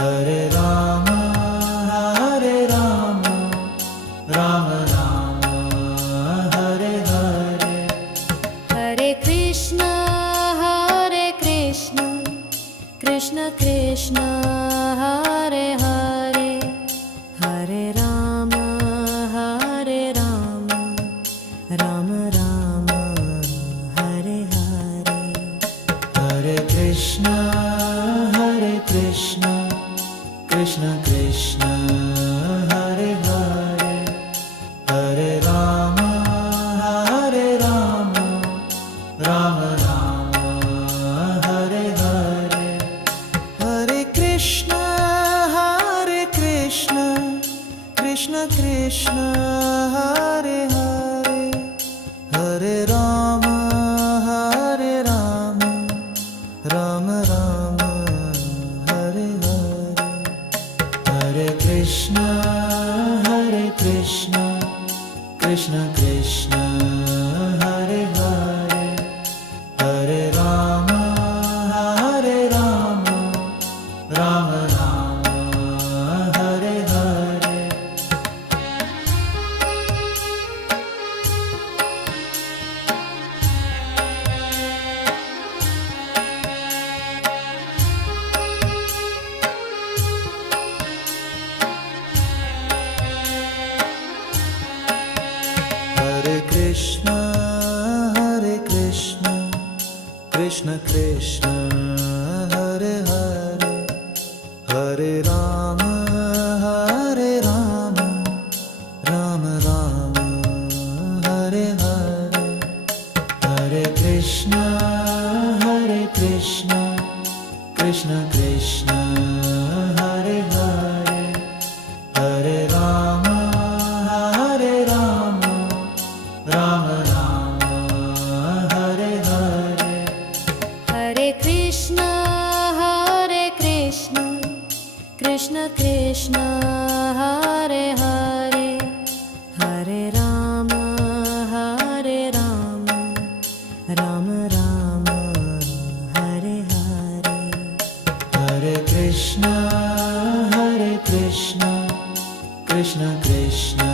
Hare Rama, Hare Rama, Rama Rama, Hare Hare. Hare Krishna, Krishna Krishna, Hare Hare. Hare Rama, Rama Rama, Hare Hare. Hare Krishna, Krishna Krishna, Hare Hare. Hare Rama, Rama Rama, Hare Hare. Hare Krishna, Krishna Krishna, Hare Hare. Hare Rama, Rama Rama, Hare Hare. Hare Krishna, Krishna Krishna, Hare Hare. Hare Rama, Rama Rama, Hare Hare. Hare Krishna, Krishna Krishna, Hare Hare. Hare Rama, Rama Rama, Hare Hare. Hare Krishna, Krishna Krishna, Hare Hare. Hare Rama, Rama Rama, Hare Hare. Hare Krishna, Krishna Krishna, Hare Hare. Hare Rama, Rama Rama, Hare Hare. Hare Krishna, Krishna Krishna,